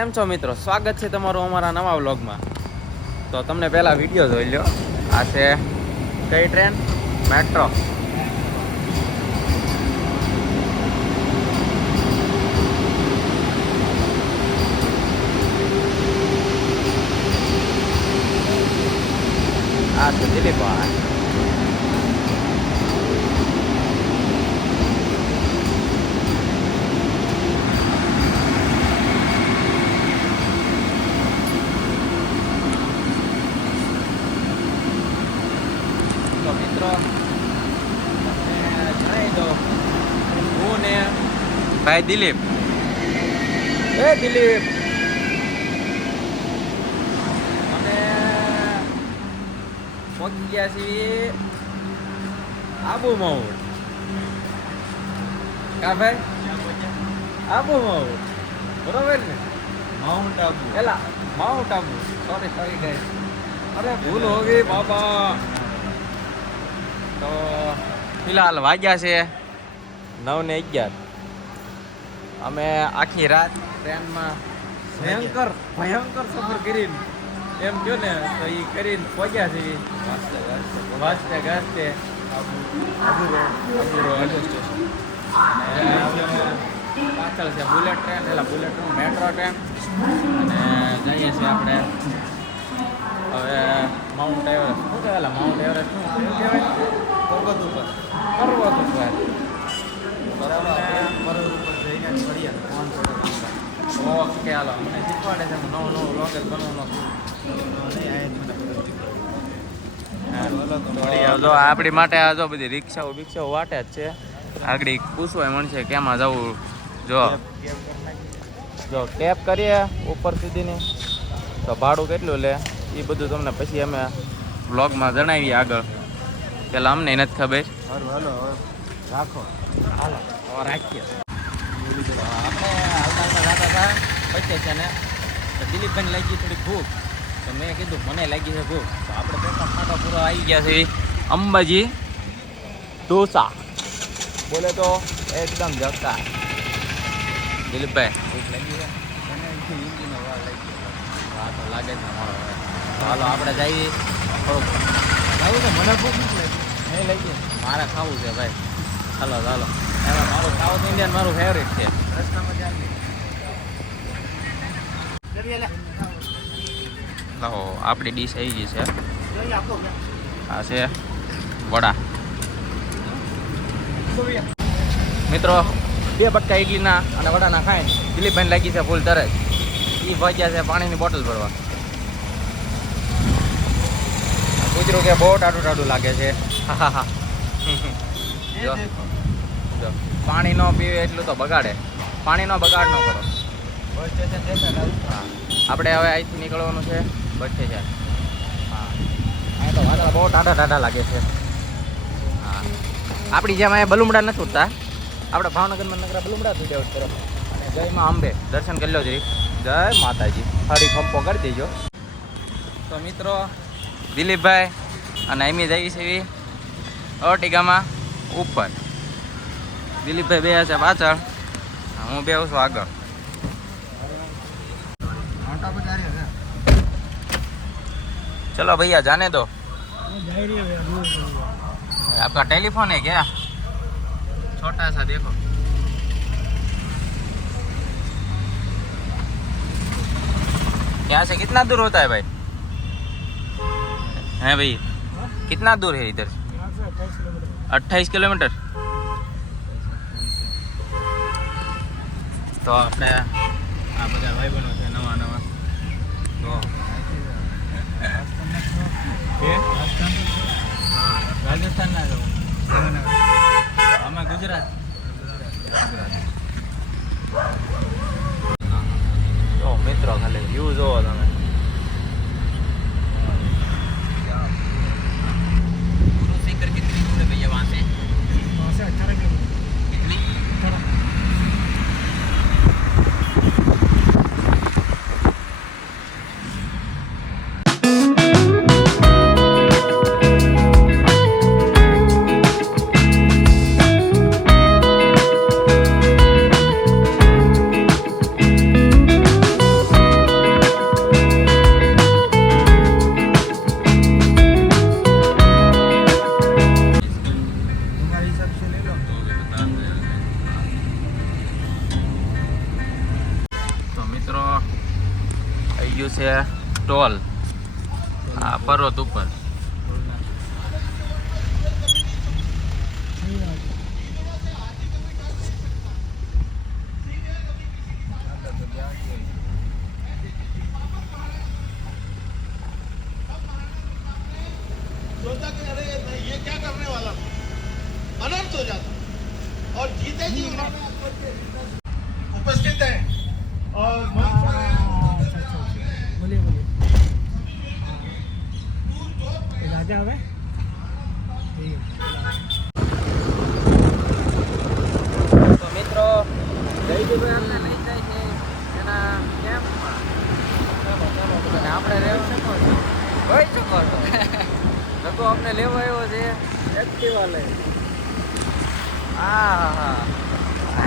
કેમ છો મિત્રો? સ્વાગત છે તમારું અમારા નવા વ્લોગમાં. તો તમને પહેલાં વીડિયો જોઈ લો આ છે કઈ ટ્રેન? મેટ્રો આ છે દિલીપભાઈ તો મિત્રો તમને જણાવી દો હું ને ભાઈ દિલીપ. એ દિલીપ. અમે પહોંચી ગયા છીએ આબુ માઉન્ટ કા ભાઈ? આબુ માઉન્ટ બરોબર ને? માઉન્ટ આબુ એલા Mount Abu sorry sorry guys અરે ભૂલ હો ગઈ બાબા. તો ફિલહાલ વાગ્યા છે નવ ને અગિયાર. અમે આખી રાત ટ્રેનમાં ભયંકર ભયંકર સફર કરીને એમ કહો ને તો એ કરીને પહોંચ્યા છે વાંચતે ગાજતે પાછળ છે બુલેટ ટ્રેન એટલે બુલેટ ટ્રેન મેટ્રો ટ્રેન. અને જઈએ છીએ આપણે હવે માઉન્ટ એવરેસ્ટ. શું કહેવાય માઉન્ટ એવરેસ્ટ શું કહેવાય? પર્વત ઉપર. પર્વત ઉપર. બરાબર. ઉપર જઈને ફોન પડે ઓકે હાલો મને શીખવાડે છે હું નવું નવું લોકેલ છું જો આપણી માટે આ જો બધી રિક્ષાઓ બિક્ષાઓ વાટે જ છે. આગળ પૂછવાય મળશે કેમાં જવું. જો. જો ટેપ કરીએ ઉપર સુધીની. તો ભાડું કેટલું લે? એ બધું તમને પછી અમે બ્લોગમાં જણાવીએ આગળ. પેલા અમને નથી ખબર. રાખો. રાખીએ. આપણે હાલતા જતા હતા પછી છે ને તો દિલીપભાઈને લાગી થોડી ભૂખ તો મેં કીધું મને લાગી છે ભૂખ તો આપણે પેટનો ખાટો પૂરો આવી ગયા છે અંબાજી ઢોસા. બોલે તો એકદમ જતા દિલીપભાઈ. ભૂખ લાગી છે લાગી મારો હાલો આપણે જઈએ. થોડુંક છે મને ભૂખ નથી લાગી નહીં લાગી. મારે ખાવું છે ભાઈ. ચાલો ચાલો. એમાં મારું સાઉથ ઇન્ડિયન મારું ફેવરેટ છે આપણી ડીશ આવી ગઈ છે. આ છે વડા. મિત્રો, બે બટકા ઇડલીના અને વડાના ખાઈને દિલીપભાઈને લાગી છે ફૂલ તરત. એ ભાગ્યા છે પાણીની બોટલ ભરવા. કૂતરું કે બહુ ટાટું ટાટું લાગે છે. હા હા હા. જો પાણી ન પીવે એટલું તો બગાડે. પાણીનો બગાડ ન કરો. બસ સ્ટેશન જતા હા. આપણે હવે અહીંથી નીકળવાનું છે. બસ સ્ટેશન હા. અહીંયા તો વાદળા બહુ ટાટા ટાટા લાગે છે. હા. આપણી જેમ અહીંયા બલુમડા નથી ઉઠતા આપણે ભાવનગરમાં નગરા બલુમડા થઈ જાય તરફ અને જય માં અંબે. દર્શન કરી લો જરી જય માતાજી. ફરી ખંપો કરી દેજો. તો મિત્રો, દિલીપભાઈ અને એમી જઈ છે અર્ટિગામાં ઉપર. દિલીપભાઈ બે છે પાછળ હું બે છું આગળ મોટા બધા છે चलो भैया जाने दो जा रही है दूर आपका टेलीफोन है क्या छोटा सा देखो यहाँ से कितना दूर होता है भाई हैं भाई कितना दूर है इधर से यहाँ से अट्ठाईस किलोमीटर તો આપણે આ બધા ભાઈ બનો છે નવા નવા. તો રાજસ્થાન રાજસ્થાનના છો અમે ગુજરાત. તો મિત્રો ખાલી વ્યૂ જોવો તમે.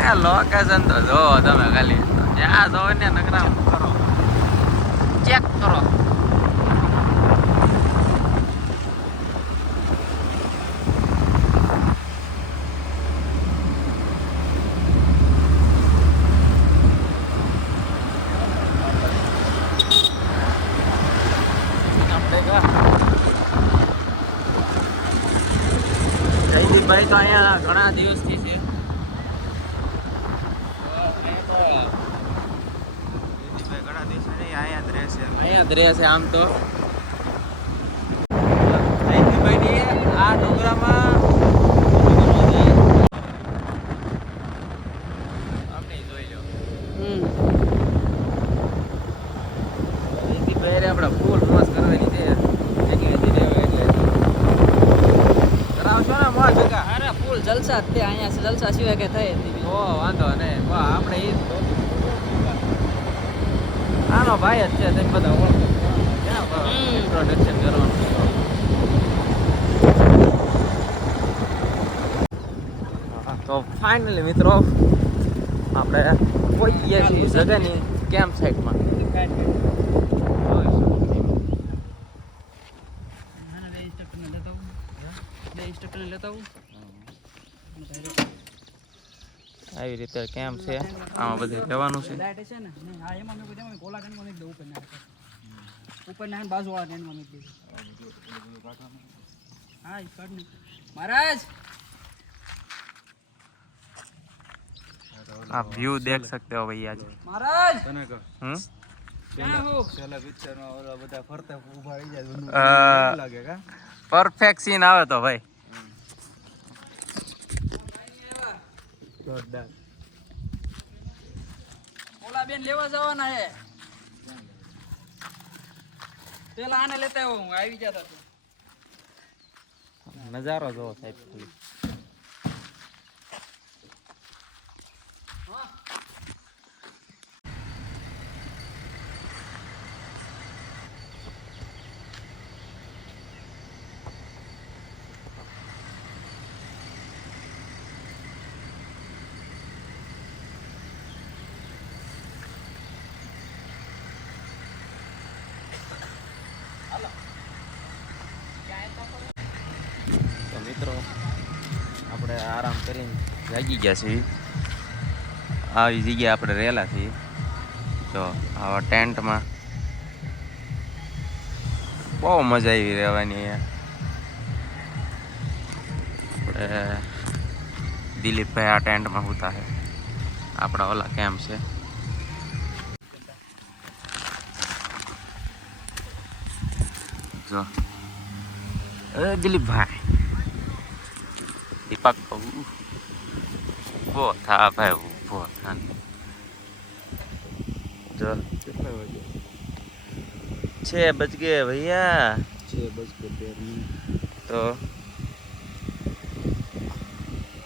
આ લોકેશન તો જો તમે ખાલી. જ્યાં જો ને નકરા કરો. ચેક કરો જયદીપભાઈ તો અહીંયા ઘણા દિવસથી છે અહીંયા જ રહે છે આમ તો. આ ડુંગરામાં આપણે ફૂલ મોજ કરવાની છે. કરાવશો ને મોજ ભેગા અરે ફૂલ જલસા જ તે અહીંયા જલસા સિવાય કે થાય ઓ વાંધો નહીં આપણે એ આનો ભાઈ જ છે તમે બધા ઓળખો. તો ફાઇનલી મિત્રો, આપણે પહોંચી ગયા છીએ જગાની કેમ્પ સાઇટમાં આવું રીતે કેમ્પ છે? આમાં બધે રહેવાનું છે. લાઈટ છે ને નહીં હા એમાં મેં કીધું કોલા ટેન્ટમાં મેં ઉપર ના ઉપર ના બાજુવાળા ટેન્ટમાં મેં દીધું હા એ કાઢ ને મહારાજ आप व्यू देख सकते हो भैया जी મહારાજ हम्म ક્યાં હો પરફેક્ટ સીન આવે તો ભાઈ ઓલા બેન લેવા જવાના હે પેલા આને લેતા આવો હું આવી જતા તો નજારો જોવો સાહેબ ખાલી તો મિત્રો આપણે આરામ કરીને જાગી ગયા છીએ. આવી જગ્યાએ આપણે રહેલા છીએ. જો, આવા ટેન્ટમાં. બહુ મજા આવી રહેવાની આપણે દિલીપભાઈ આ ટેન્ટમાં હોતા છે આપણા ઓલા કેમ્પ છે? જો. દિલીપભાઈ. દીપક ઊભો થા ભાઈ ઊભો થા જો કેટલા વાગે છે બજ ગયે છે બજ ગયે તો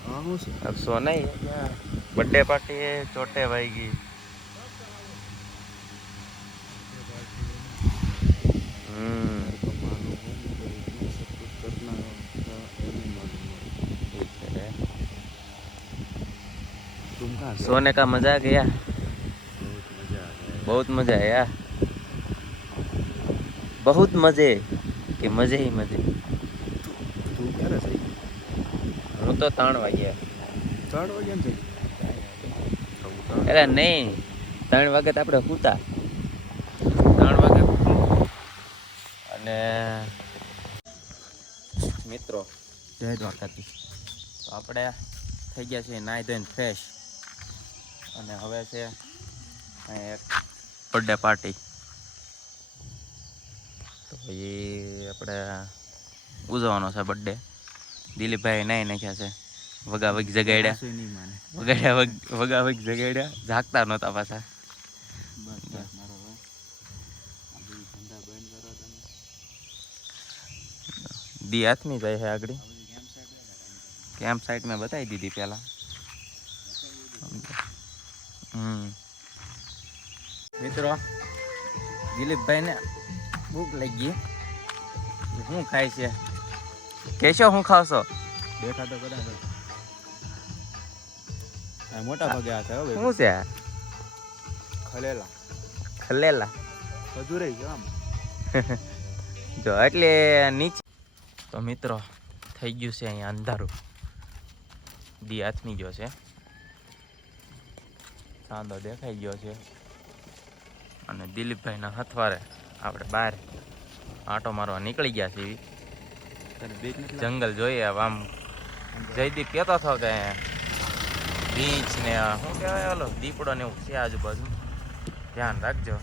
હા હું સોના બર્થડે પાર્ટી ચોટે વાગી ગઈ सोने का मजा गया बहुत मजा आ गया बहुत मजा आया बहुत मजे કે મજે ही મજે તું ક્યારે થઈ હું તો ત્રણ વાગ્યા ત્રણ વાગ્યા થઈ એટલે નહીં ત્રણ વાગે તો આપણે સૂતા ત્રણ વાગે ખુલ્લું અને મિત્રો જય દ્વારકાથી તો આપણે થઈ ગયા છીએ નાહી ધોઈને ફ્રેશ અને હવે છે એક બર્થડે પાર્ટી તો પછી આપણે ઉજવવાનો છે બર્થડે દિલીપભાઈ નાહી નાખ્યા છે. વગા વગ જગાડ્યા વગાડ્યા વગ વગા વગ જગાડ્યા. જાગતા નહોતા પાછા. દી હાથ હાથમી જાય છે આગળ. કેમ્પ સાઇટ મેં બતાવી દીધી પહેલાં. મિત્રો દિલીપભાઈને ભૂખ લાગી. શું ખાય છે? કેશો શું ખાવશો? બેઠા તો કદાચ મોટા ભાગે આ થયો શું છે? ખલેલા. ખલેલા. હજુ રહી ગયો આમ. જો એટલે નીચે તો મિત્રો થઈ ગયું છે અહીંયા અંધારું. દી હાથમી ગયો છે. સાંધો દેખાઈ ગયો છે. અને દિલીપભાઈના હથવારે આપણે બહાર આંટો મારવા નીકળી ગયા છીએ. જંગલ જોઈએ આમ જયદીપ કહેતો હતો કે બીચ ને શું કહેવાય ઓલો દીપડો ને એવું છે આજુબાજુ. ધ્યાન રાખજો.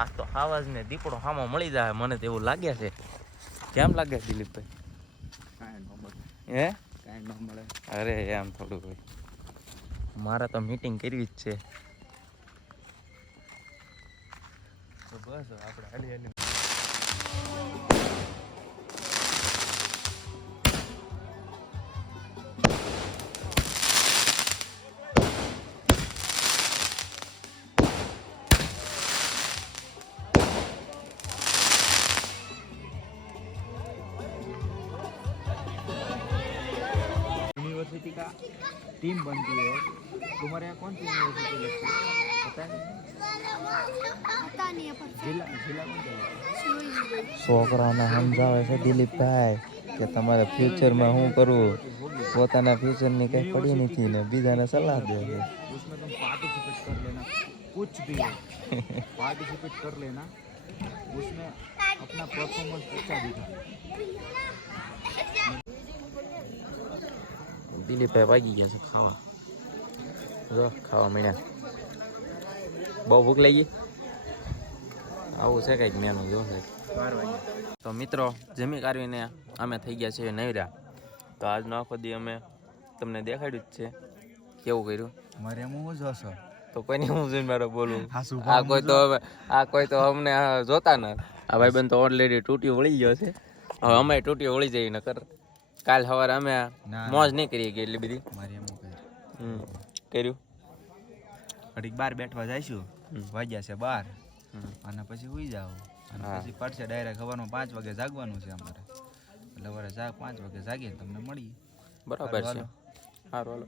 આજ તો આવાજ ને દીપડો સામો મળી જાય મને તો એવું લાગે છે. કેમ લાગે દિલીપભાઈ? હે? કાંઈ ન મળે. અરે એમ થોડું ભાઈ મારે તો મીટિંગ કરવી જ છે. તો બસ આપણે હાલી હાલી यूनिवर्सिटी का टीम बनती है तुम्हारे यहाँ कौन सी यूनिवर्सिटी लगती है पता नहीं पता नहीं है पर जिला जिला कौन सा लगता है? છોકરાઓને સમજાવે છે દિલીપભાઈ કે તમારે ફ્યુચરમાં શું કરવું પોતાના ફ્યુચરની કંઈ પડી નથી ને બીજાને સલાહ દે છે उसमें तुम पार्टिसिपेट कर लेना कुछ भी हो पार्टिसिपेट कर लेना उसमें अपना परफॉर्मेंस अच्छा दिखा દિલીપભાઈ વાગી ગયા છે ખાવા જો ખાવા મળ્યા બહુ ભૂખ લાગી આવું છે કંઈક મેનુ જો તો મિત્રો જમી કાઢીને અમે થઈ ગયા છીએ રહ્યા તો આજનો આખો દી અમે તમને દેખાડ્યું જ છે. કેવું કર્યું? મારે એમ હું જોશો તો કોઈની હું જોઈને મારે બોલું? આ કોઈ તો આ કોઈ તો અમને જોતા ના આ ભાઈબંધ તો ઓલરેડી તૂટી વળી ગયો છે. હવે અમે તૂટી વળી જઈએ કર કાલ સવારે અમે મોજ નહીં કરીએ કે એટલી બધી. કર્યું. ઘડીક બાર બેઠવા જઈશું. વાગ્યા છે બાર. અને પછી સુઈ જાવ અને પછી પડશે ડાયરેક્ટ સવારમાં પાંચ વાગે જાગવાનું છે અમારે. એટલે અમારે જાગ પાંચ વાગે જાગીએ તમને મળીએ બરાબર છે. સારું હાલો.